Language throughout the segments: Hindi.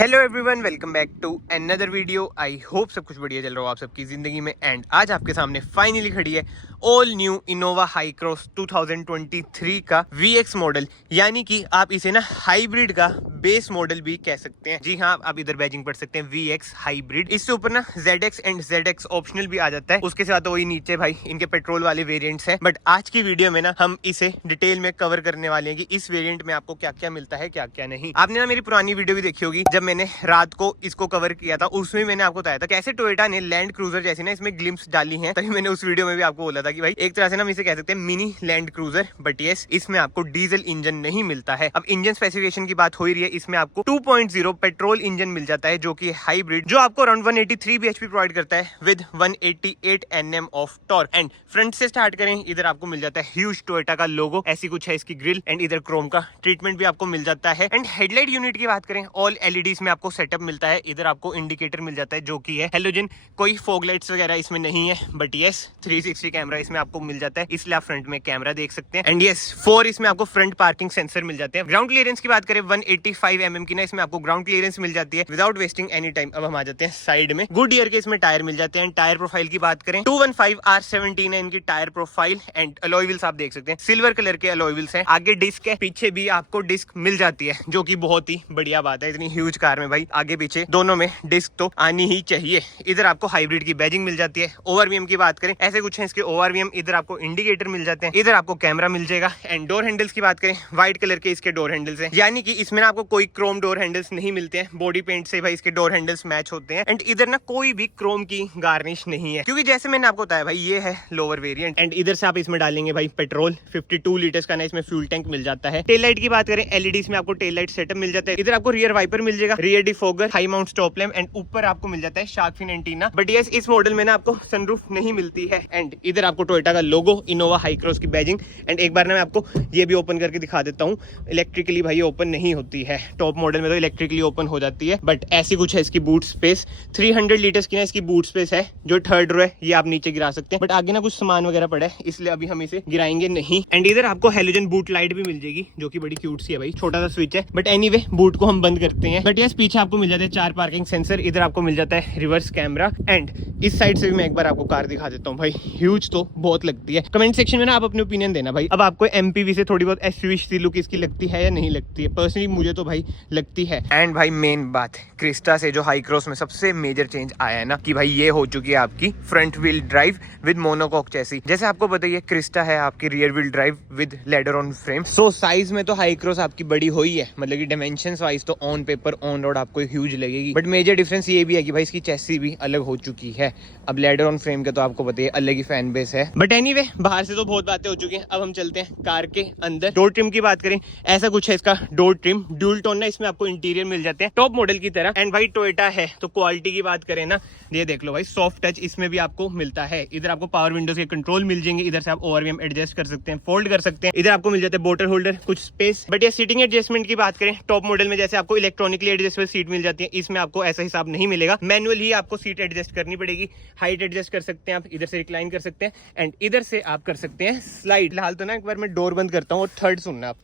Hello everyone, welcome back to another video. I hope सब कुछ बढ़िया चल रहा हो आप सबकी ज़िंदगी में। एंड आज आपके सामने फाइनली खड़ी है all new Innova high cross 2023 का VX मॉडल, यानी कि आप इसे ना हाइब्रिड का बेस मॉडल भी कह सकते हैं। जी हाँ, आप इधर बैजिंग पढ़ सकते हैं VX हाइब्रिड। इससे ऊपर ना ZX एंड ZX ऑप्शनल भी आ जाता है। उसके साथ वही नीचे भाई इनके पेट्रोल वाले वेरिएंट्स हैं। बट आज की वीडियो में ना हम इसे डिटेल में कवर करने वाले हैं कि इस वेरिएंट में आपको क्या क्या मिलता है, क्या क्या नहीं। आपने ना मेरी पुरानी वीडियो भी देखी होगी, जब मैंने रात को इसको कवर किया था। उसमें मैंने आपको बताया था कैसे टोयोटा ने लैंड क्रूजर जैसी ना इसमें ग्लिम्स डाली हैं। तभी मैंने उस वीडियो में भी आपको बोला था कि भाई एक तरह से ना हम इसे कह सकते हैं mini land cruiser. But yes, इसमें आपको डीजल इंजन नहीं मिलता है। अब इंजन स्पेसिफिकेशन की बात हो ही रही है, इसमें आपको 2.0 पेट्रोल इंजन मिल जाता है, जो कि हाइब्रिड, जो आपको अराउंड 183 bhp प्रोवाइड करता है with 188 Nm of torque. And front से स्टार्ट करें, इधर आपको मिल जाता है ह्यूज टोयोटा का लोगो, ऐसी कुछ है इसकी ग्रिल। एंड इधर क्रोम का ट्रीटमेंट भी आपको मिल जाता है। एंड हेडलाइट यूनिट की बात करें, ऑल LEDs में आपको सेटअप मिलता है। इधर आपको इंडिकेटर मिल जाता है जो कि है हेलोजन। कोई फॉग लाइट्स वगैरह इसमें नहीं है। बट यस, 360 कैमरा इसमें आपको मिल जाता है, इसलिए आप फ्रंट में कैमरा देख सकते हैं। एंड यस, 4 इसमें आपको फ्रंट पार्किंग सेंसर मिल जाते हैं। ग्राउंड क्लियरेंस की बात करें, 185 mm की ना इसमें आपको ग्राउंड क्लियरेंस मिल जाती है विदाउट वेस्टिंग एनी टाइम। अब हम आ जाते हैं साइड में। गुड ईयर के इसमें टायर मिल जाते हैं। टायर प्रोफाइल की बात करें, 215R17 है इनकी tyre profile. And alloy wheels आप देख सकते हैं, सिल्वर कलर के अलॉय व्हील्स हैं। आगे डिस्क है, पीछे भी आपको डिस्क मिल जाती है, जो कि बहुत ही बढ़िया बात है। इतनी ह्यूज कार में भाई आगे पीछे दोनों में डिस्क तो आनी ही चाहिए। इधर आपको हाइब्रिड की बैजिंग मिल जाती है। ओवरवीएम की बात करें, ऐसे कुछ है इसके ओवरवीएम। इधर आपको इंडिकेटर मिल जाते हैं, इधर आपको कैमरा मिल जाएगा। एंड डोर हैंडल्स की बात करें, व्हाइट कलर के इसके डोर हैंडल्स हैं, यानी कि इसमें ना आपको कोई क्रोम डोर हैंडल्स नहीं मिलते हैं। बॉडी पेंट से भाई इसके डोर हैंडल्स मैच होते हैं। एंड इधर ना कोई भी क्रोम की गार्निश नहीं है, क्योंकि जैसे मैंने आपको बताया भाई ये है लोअर वेरिएंट। एंड इधर से आप इसमें डालेंगे भाई पेट्रोल। 52 लीटर्स का ना इसमें फ्यूल टैंक मिल जाता है। टेल लाइट की बात करें, LEDs में आपको टेल लाइट सेटअप मिल जाता है। इधर आपको रियर वाइपर मिल जाएगा, rear defogger, high mount stop lamp. And ऊपर आपको मिल जाता है shark fin antenna. But yes, इस मॉडल में ना आपको सनरूफ नहीं मिलती है। एंड इधर आपको टोयोटा का लोगो, इनोवा हाई क्रॉस की बैजिंग। एंड एक बार ना मैं आपको ये भी ओपन करके दिखा देता हूँ। इलेक्ट्रिकली भाई ओपन नहीं होती है, टॉप मॉडल में तो इलेक्ट्रिकली ओपन हो जाती है। बट ऐसी कुछ है इसकी बूट स्पेस। 300 लीटर्स की ना इसकी बूट स्पेस है। जो थर्ड रो है ये आप नीचे गिरा सकते हैं। बट आगे ना कुछ सामान वगैरह पड़ा है, इसलिए अभी हम इसे गिराएंगे नहीं। एंड इधर आपको हेलोजन बूट लाइट भी मिल जाएगी, जो कि बड़ी क्यूट सी है भाई। छोटा सा स्विच है, बट एनीवे बूट को हम बंद करते हैं। बट यस, पीछे आपको मिल जाते हैं 4 पार्किंग सेंसर। इधर आपको मिल जाता है रिवर्स कैमरा। एंड इस साइड से भी मैं एक बार आपको कार दिखा देता हूँ भाई। ह्यूज तो बहुत लगती है। कमेंट सेक्शन में ना आप अपने ओपिनियन देना भाई। अब आपको MPV से थोड़ी बहुत SUV सी लुक इसकी लगती है या नहीं लगती है? पर्सनली मुझे तो भाई लगती है। एंड भाई मेन बात, क्रिस्टा से जो हाई क्रॉस में सबसे मेजर चेंज आया है ना, कि भाई ये हो चुकी है आपकी front wheel drive with monocoque chassis. जैसे आपको बताइए, क्रिस्टा है आपकी rear wheel drive with ladder on frame. So size में तो हाई क्रॉस आपकी बड़ी हुई है, मतलब कि डायमेंशंस वाइज तो ऑन पेपर ऑन रोड आपको ह्यूज लगेगी। बट मेजर डिफरेंस ये भी है कि भाई इसकी चैसी भी अलग हो चुकी है। अब लेडर ऑन फ्रेम के तो आपको बताइए अलग ही फैन बेस है। बट एनीवे, बाहर से तो बहुत बातें हो चुकी हैं। अब हम चलते हैं कार के अंदर। डोर ट्रिम की बात करें, ऐसा कुछ है इसका डोर ट्रिम। ड्यूल टोन ना इसमें आपको इंटीरियर मिल जाते हैं टॉप मॉडल की तरह। एंड भाई टोयोटा है तो क्वालिटी की बात करें ना, ये देख लो भाई, सॉफ्ट टच इसमें भी आपको मिलता है। इधर आपको पावर विंडोज के कंट्रोल मिल जाएंगे। इधर से आप ओवरवीएम एडजस्ट कर सकते हैं, फोल्ड कर सकते हैं। इधर आपको मिल जाते हैं बोटल होल्डर, कुछ स्पेस। बट ये सीटिंग एडजस्टमेंट की बात करें, टॉप मॉडल में जैसे आपको इलेक्ट्रॉनिकली एडजस्टेबल सीट मिल जाती है, इसमें आपको ऐसा हिसाब नहीं मिलेगा। मैनुअली ही आपको सीट एडजस्ट करनी पड़ेगी। हाइट एडजस्ट कर सकते हैं आप, इधर से रिक्लाइन कर सकते हैं। एंड इधर से आप कर सकते हैं स्लाइड। फिलहाल तो ना एक बार मैं डोर बंद करता हूँ और थर्ड सुनना आप।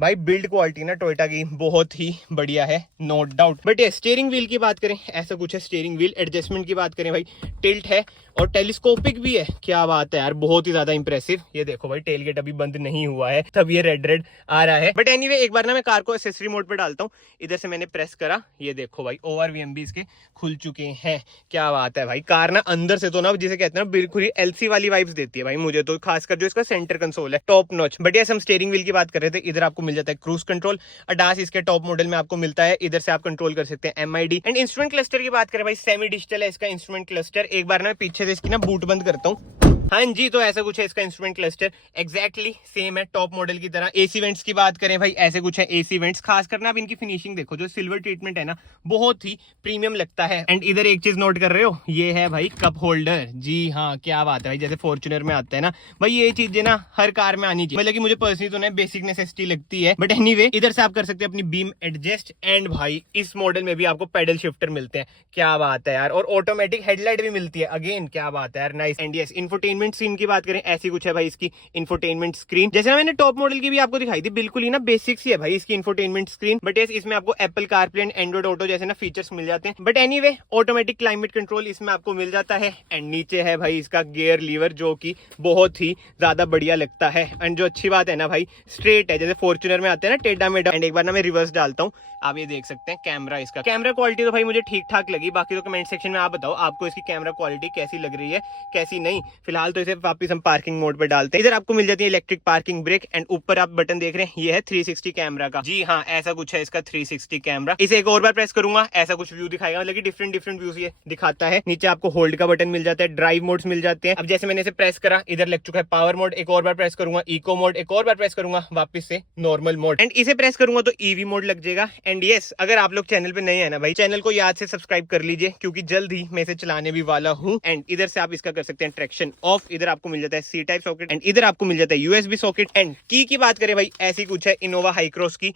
भाई बिल्ड क्वालिटी ना टोयोटा की बहुत ही बढ़िया है, नो डाउट। बट ये स्टीयरिंग व्हील की बात करें, ऐसा कुछ है। स्टीयरिंग व्हील एडजस्टमेंट की बात करें भाई, टिल्ट है और टेलीस्कोपिक भी है। क्या बात है यार, बहुत ही ज्यादा इंप्रेसिव। ये देखो भाई, टेल गेट अभी बंद नहीं हुआ है, तब ये रेड आ रहा है। बट एनीवे, एक बार ना मैं कार को एक्सेसरी मोड पे डालता हूँ। इधर से मैंने प्रेस करा, ये देखो भाई ओवरवीएम भी इसके खुल चुके हैं। क्या बात है भाई, कार ना अंदर से तो ना जिसे कहते हैं ना बिल्कुल ही LC वाली वाइब्स देती है भाई मुझे तो, खासकर जो इसका सेंटर कंसोल है टॉप नॉच। बट ये हम स्टीयरिंग व्हील की बात कर रहे थे, इधर आपको मिल जाता है क्रूज कंट्रोल। अडास इसके टॉप मॉडल में आपको मिलता है, इधर से आप कंट्रोल कर सकते हैं MID। एंड इंस्ट्रूमेंट क्लस्टर की बात करें भाई, सेमी डिजिटल है इसका इंस्ट्रूमेंट क्लस्टर। एक बार ना मैं पीछे से इसकी ना बूट बंद करता हूँ। हाँ जी, तो ऐसा कुछ है इसका इंस्ट्रूमेंट क्लस्टर, एग्जैक्टली सेम है टॉप मॉडल की तरह। AC वेंट्स की बात करें भाई, ऐसे कुछ है AC वेंट्स। खास करना आप इनकी फिनिशिंग देखो, जो सिल्वर ट्रीटमेंट है ना, बहुत ही प्रीमियम लगता है। एंड इधर एक चीज नोट कर रहे हो, ये है भाई कप होल्डर। जी हाँ, क्या बात है भाई, जैसे फॉर्च्यूनर में आता है ना भाई, ये चीजें ना हर कार में आनी चाहिए। मतलब कि मुझे पर्सनली तो ना बेसिक नेसेसिटी लगती है। बट एनीवे, इधर से आप कर सकते हैं अपनी बीम एडजस्ट। एंड भाई इस मॉडल में भी आपको पेडल शिफ्टर मिलते हैं। क्या बात है यार, और ऑटोमेटिक हेडलाइट भी मिलती है। अगेन क्या बात है यार, nice. And yes, infotainment infotainment screen की बात करें, ऐसी कुछ है भाई इसकी इंफोटेनमेंट स्क्रीन। जैसे मैंने टॉप मॉडल की भी आपको दिखाई थी, बिल्कुल ही ना बेसिक्स ही है भाई इसकी इंफोटेनमेंट स्क्रीन, बट यस इसमें आपको Apple CarPlay and Android auto जैसे ना फीचर्स मिल जाते हैं। But anyway automatic climate control इसमें आपको मिल जाता है। एंड नीचे है भाई इसका गियर लीवर, जो कि बहुत ही ज्यादा बढ़िया लगता है। एंड जो अच्छी बात है ना भाई, स्ट्रेट है, जैसे फॉर्च्यूनर में आते हैं ना टेढ़ा मेढ़ा। एंड एक बार ना मैं रिवर्स डालता हूँ, आप ये देख सकते हैं कैमरा, इसका कैमरा क्वालिटी तो भाई मुझे ठीक ठाक लगी। बाकी तो कमेंट सेक्शन में आप बताओ आपको इसकी कैमरा क्वालिटी कैसी लग रही है, कैसी नहीं। फिलहाल तो इसे वापस हम पार्किंग मोड पे डालते हैं। इधर आपको मिल जाती है इलेक्ट्रिक पार्किंग ब्रेक। एंड ऊपर आप बटन देख रहे हैं, ये है 360 कैमरा का। जी हाँ, ऐसा कुछ है इसका 360 कैमरा। इसे एक और बार प्रेस करूंगा, ऐसा कुछ व्यू दिखाएगा, मतलब कि डिफरेंट व्यूज ये दिखाता है। नीचे आपको होल्ड का बटन मिल जाता है, ड्राइव मोड्स मिल जाते हैं। अब जैसे मैंने इसे प्रेस करा, इधर लग चुका है पावर मोड, एक और बार प्रेस करूंगा इको मोड, एक और बार प्रेस करूंगा वापस से नॉर्मल मोड। एंड इसे प्रेस करूंगा तो ईवी मोड लग जाएगा। एंड यस, अगर आप लोग चैनल पे नए हैं ना भाई, चैनल को याद से सब्सक्राइब कर लीजिए, क्योंकि जल्द ही मैं इसे चलाने भी वाला हूं। एंड इधर से आप इसका कर सकते हैं ट्रैक्शन ऑफ। इधर आपको मिल जाता है सी टाइप सॉकेट, एंड इधर आपको मिल जाता है यूएसबी सॉकेट। एंड की बात करें भाई, ऐसी कुछ है इनोवा हाई क्रॉस की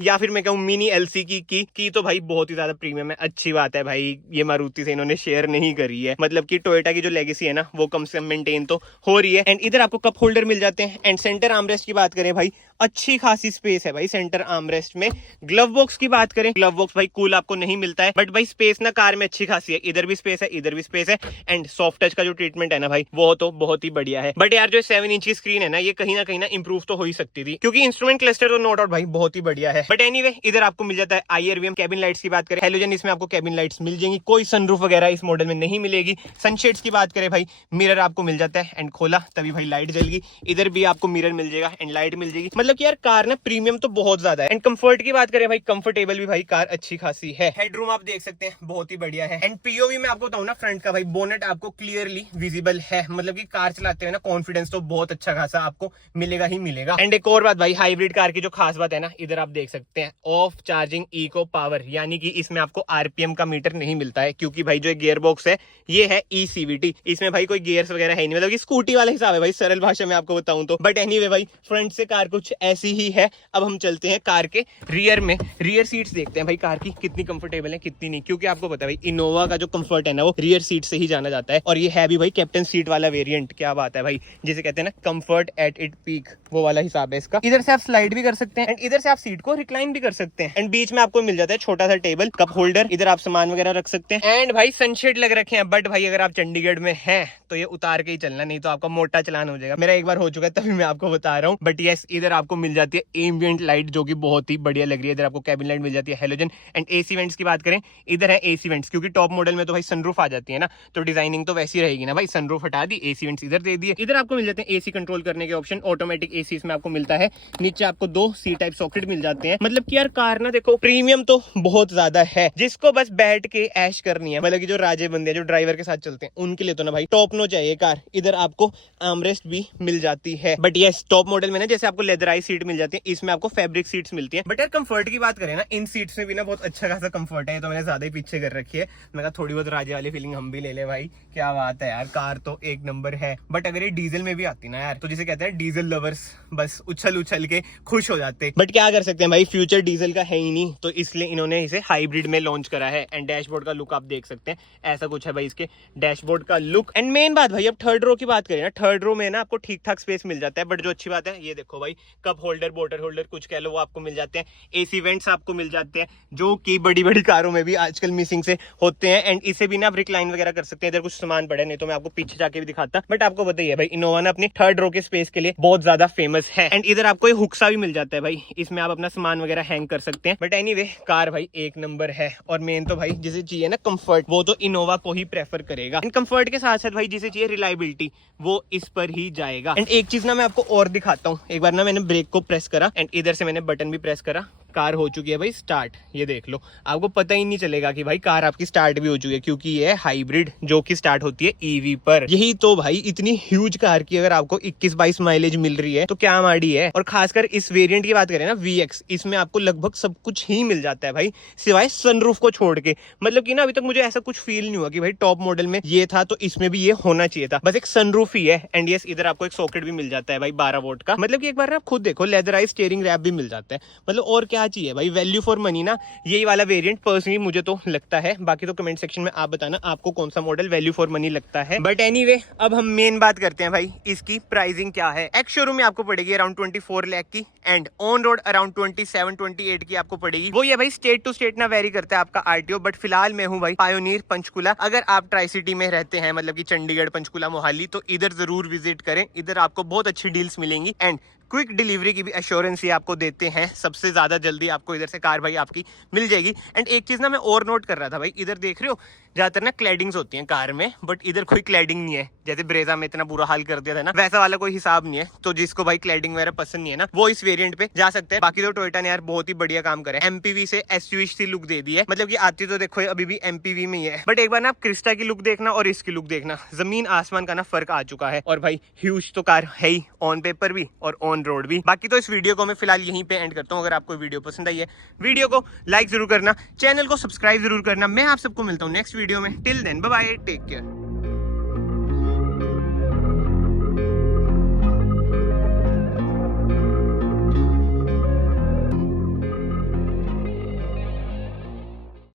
या फिर मैं कहूं मिनी एलसी की तो भाई बहुत ही ज्यादा प्रीमियम है। अच्छी बात है भाई, ये मारुति से इन्होंने शेयर नहीं करी है, मतलब कि टोयोटा की जो लेगेसी है ना वो कम से कम मेंटेन तो हो रही है। एंड इधर आपको कप होल्डर मिल जाते हैं। एंड सेंटर आर्मरेस्ट की बात करें भाई, अच्छी खासी स्पेस है भाई सेंटर आर्मरेस्ट में। ग्लव बॉक्स की बात करें, ग्लव बॉक्स भाई कूल आपको नहीं मिलता है, बट भाई स्पेस ना कार में अच्छी खासी है। इधर भी स्पेस है, इधर भी स्पेस है। एंड सॉफ्ट टच का जो ट्रीटमेंट है ना भाई, वो तो बहुत ही बढ़िया है। बट यार जो 7 इंच की स्क्रीन है ना, ये कहीं ना इंप्रूव तो हो ही सकती थी, क्योंकि इंस्ट्रूमेंट क्लस्टर तो नो डाउट भाई बहुत ही बढ़िया है। बट एनीवे इधर आपको मिल जाता है IRVM। कैबिन लाइट्स की बात करें, हेलोजन इसमें आपको कैबिन लाइट्स मिल जाएंगी, कोई सनरूफ वगैरह इस मॉडल में नहीं मिलेगी। सनशेड्स की बात करें भाई, मिरर आपको मिल जाता है, एंड खोला तभी भाई लाइट जलेगी। इधर भी आपको मिरर मिल जाएगा एंड लाइट मिल जाएगी। मतलब कि यार कार ना प्रीमियम तो बहुत ज्यादा है। एंड कंफर्ट की बात करें भाई, कंफर्टेबल भी भाई कार अच्छी खासी है। हेडरूम आप देख सकते हैं बहुत ही बढ़िया है। एंड POV में आपको बताऊं ना, फ्रंट का भाई बोनेट आपको क्लियरली विजिबल है, मतलब कि कार चलाते हुए ना कॉन्फिडेंस तो बहुत अच्छा खासा आपको मिलेगा ही मिलेगा। एंड एक और बात भाई, हाइब्रिड कार की जो खास बात है ना, इधर आप देख सकते हैं ऑफ चार्जिंग इको पावर, यानी कि इसमें आपको RPM का मीटर नहीं मिलता है, क्योंकि भाई जो गियर बॉक्स है ये है ECVT। इसमें भाई कोई गियर्स वगैरह है नहीं, मतलब कि स्कूटी वाला हिसाब है भाई, सरल भाषा में आपको बताऊं तो। बट एनीवे भाई, फ्रंट से कार कुछ ऐसी ही है। अब हम चलते हैं कार के रियर में। रियर सीट्स देखते हैं भाई कार की कितनी कंफर्टेबल है कितनी नहीं, क्योंकि आपको पता है भाई इनोवा का जो कंफर्ट है ना वो रियर सीट से ही जाना जाता है। और ये है भी भाई कैप्टन सीट वाला वेरिएंट। क्या बात है भाई, जिसे कहते हैं ना कंफर्ट एट इट पीक, वो वाला हिसाब है इसका। इधर से आप स्लाइड भी कर सकते हैं, एंड इधर से आप सीट को रिक्लाइन भी कर सकते हैं। एंड बीच में आपको मिल जाता है छोटा सा टेबल, कप होल्डर, इधर आप सामान वगैरह रख सकते हैं। एंड भाई सनशेड लग रखे हैं, बट भाई अगर आप चंडीगढ़ में हैं तो ये उतार के ही चलना, नहीं तो आपका मोटा चलान हो जाएगा। मेरा एक बार हो चुका है, तभी मैं आपको बता रहा हूँ। बट यस, इधर आपको मिल जाती है एम्बिएंट लाइट, जो कि बहुत ही बढ़िया लग रही है। इधर आपको कैबिन लाइट मिल जाती है हेलोजन। एंड AC वेंट्स की बात करें, इधर है AC वेंट्स, क्योंकि टॉप मॉडल में तो भाई सनरूफ आ जाती है ना, तो डिजाइनिंग तो वैसी रहेगी ना भाई। सनरूफ हटा दी, AC वेंट्स इधर दे दिए। इधर आपको मिल जाते हैं AC कंट्रोल करने के ऑप्शन, ऑटोमेटिक AC इसमें आपको मिलता है। नीचे आपको 2 C टाइप सॉकेट मिल जाते हैं। मतलब कि यार कार ना देखो प्रीमियम तो बहुत ज्यादा है, जिसको बस बैठ के ऐश करनी है, मतलब कि जो राजे बंदे हैं जो ड्राइवर के साथ चलते हैं, उनके लिए तो ना भाई टॉप नॉच है ये कार। इधर आपको आर्मरेस्ट भी मिल जाती है। बट यस, टॉप मॉडल में ना जैसे आपको लेदराइज सीट मिल जाती है, इसमें आपको फैब्रिक सीट्स मिलती है। बट यार कंफर्ट की बात करें ना, इन सीट्स में भी ना बहुत अच्छा खासा कंफर्ट है। तो मैंने ज्यादा ही पीछे कर रखी है, मैं कहा थोड़ी बहुत राजे वाली फीलिंग हम भी ले ले भाई। क्या बात है यार, कार तो एक नंबर है। बट अगर ये डीजल में भी आती ना यार, तो जिसे कहते हैं डीजल लवर्स बस उछल उछल के खुश हो जाते। बट क्या कर सकते हैं भाई, फ्यूचर डीजल का है ही नहीं, तो इसलिए इन्होंने इसे हाइब्रिड में लॉन्च करा है। एंड डैशबोर्ड का लुक आप देख सकते हैं, ऐसा कुछ है भाई इसके डैशबोर्ड का लुक। एंड मेन बात भाई, अब थर्ड रो की बात करें ना, थर्ड रो में ना आपको ठीक ठाक स्पेस मिल जाता है। बट जो अच्छी बात है, ये देखो भाई, कप होल्डर, बॉटल होल्डर कुछ कह लो, वो आपको मिल जाते हैं। AC वेंट्स आपको मिल जाते हैं, जो कि बड़ी बड़ी कारों में भी आजकल मिसिंग से होते हैं। एंड इसे भी ना आप रिक्लाइन वगैरह कर सकते हैं। इधर कुछ सामान पड़े, नहीं तो मैं आपको पीछे जाके भी दिखाता। बट आपको बताइए भाई, इनोवा ना अपनी थर्ड रो के स्पेस के लिए बहुत ज्यादा फेमस है। एंड इधर आपको एक हुक्सा भी मिल जाता है भाई, इसमें आप अपना सामान वगैरह हैंग कर सकते हैं। बट एनीवे, कार भाई एक नंबर है। और मेन तो भाई जिसे चाहिए ना कंफर्ट, वो तो इनोवा को ही प्रेफर करेगा। एंड कंफर्ट के साथ साथ भाई जिसे चाहिए रिलायबिलिटी, वो इस पर ही जाएगा। एंड एक चीज ना मैं आपको और दिखाता हूँ। एक बार ना मैंने ब्रेक को प्रेस करा, एंड इधर से मैंने बटन भी प्रेस करा, कार हो चुकी है भाई स्टार्ट। ये देख लो, आपको पता ही नहीं चलेगा कि भाई कार आपकी स्टार्ट भी हो चुकी है, क्योंकि ये है हाइब्रिड, जो कि स्टार्ट होती है EV पर। यही तो भाई, इतनी ह्यूज कार की अगर आपको 21-22 माइलेज मिल रही है तो क्या माड़ी है। और खासकर इस वेरिएंट की बात करें ना, VX, इसमें आपको लगभग सब कुछ ही मिल जाता है भाई, सिवाय सनरूफ को छोड़ के। मतलब कि ना अभी तक मुझे ऐसा कुछ फील नहीं हुआ कि भाई टॉप मॉडल में ये था तो इसमें भी ये होना चाहिए था, बस एक सनरूफ ही है। एंड यस, इधर आपको एक सॉकेट भी मिल जाता है भाई 12 वोल्ट का। मतलब कि एक बार आप खुद देखो, लेदराइज स्टीयरिंग रैप भी मिल जाता है। मतलब और क्या क्या चाहिए भाई, वैल्यू फॉर मनी ना यही वाला वेरिएंट पर्सनली मुझे तो लगता है। बाकी तो कमेंट सेक्शन में आप बताना आपको कौन सा मॉडल वैल्यू फॉर मनी लगता है। बट एनीवे अब हम मेन बात करते हैं भाई, इसकी प्राइसिंग क्या है। एक्स शोरूम में आपको पड़ेगी अराउंड 24 लाख की एंड ऑन रोड अराउंड 27-28 की आपको पड़ेगी। वो ये भाई स्टेट टू स्टेट ना वेरी करता है आपका आरटीओ। बट फिलहाल मैं हूँ भाई पायोनियर पंचकुला। अगर आप ट्राई सिटी में रहते हैं, मतलब कि चंडीगढ़, पंचकुला, मोहाली, तो इधर जरूर विजिट करें। इधर आपको बहुत अच्छी डील्स मिलेंगी एंड क्विक डिलीवरी की भी एश्योरेंस ये आपको देते हैं। सबसे ज्यादा जल्दी आपको इधर से कार भाई आपकी मिल जाएगी। एंड एक चीज ना मैं और नोट कर रहा था भाई, इधर देख रहे हो ज्यादातर ना क्लैडिंग्स होती हैं कार में, बट इधर कोई क्लैडिंग नहीं है। जैसे ब्रेजा में इतना बुरा हाल कर दिया था ना, वैसा वाला कोई हिसाब नहीं है। तो जिसको भाई क्लैडिंग वगैरह पसंद नहीं है ना, वो इस वेरिएंट पे जा सकते हैं। बाकी तो टोयोटा ने यार बहुत ही बढ़िया काम करे, एमपीवी से एसयूवी सी लुक दे दी है। मतलब कि आती तो देखो अभी भी एमपीवी में ही है, बट एक बार ना आप क्रिस्टा की लुक देखना और इसकी लुक देखना, जमीन आसमान का ना फर्क आ चुका है। और भाई ह्यूज तो कार है ही, ऑन पेपर भी और ऑन रोड भी। बाकी तो इस वीडियो को मैं फिलहाल यहीं पे एंड करता हूँ। अगर आपको वीडियो पसंद आई है, वीडियो को लाइक जरूर करना, चैनल को सब्सक्राइब जरूर करना। मैं आप सबको मिलता हूँ नेक्स्ट वीडियो में। Till then bye bye, take care.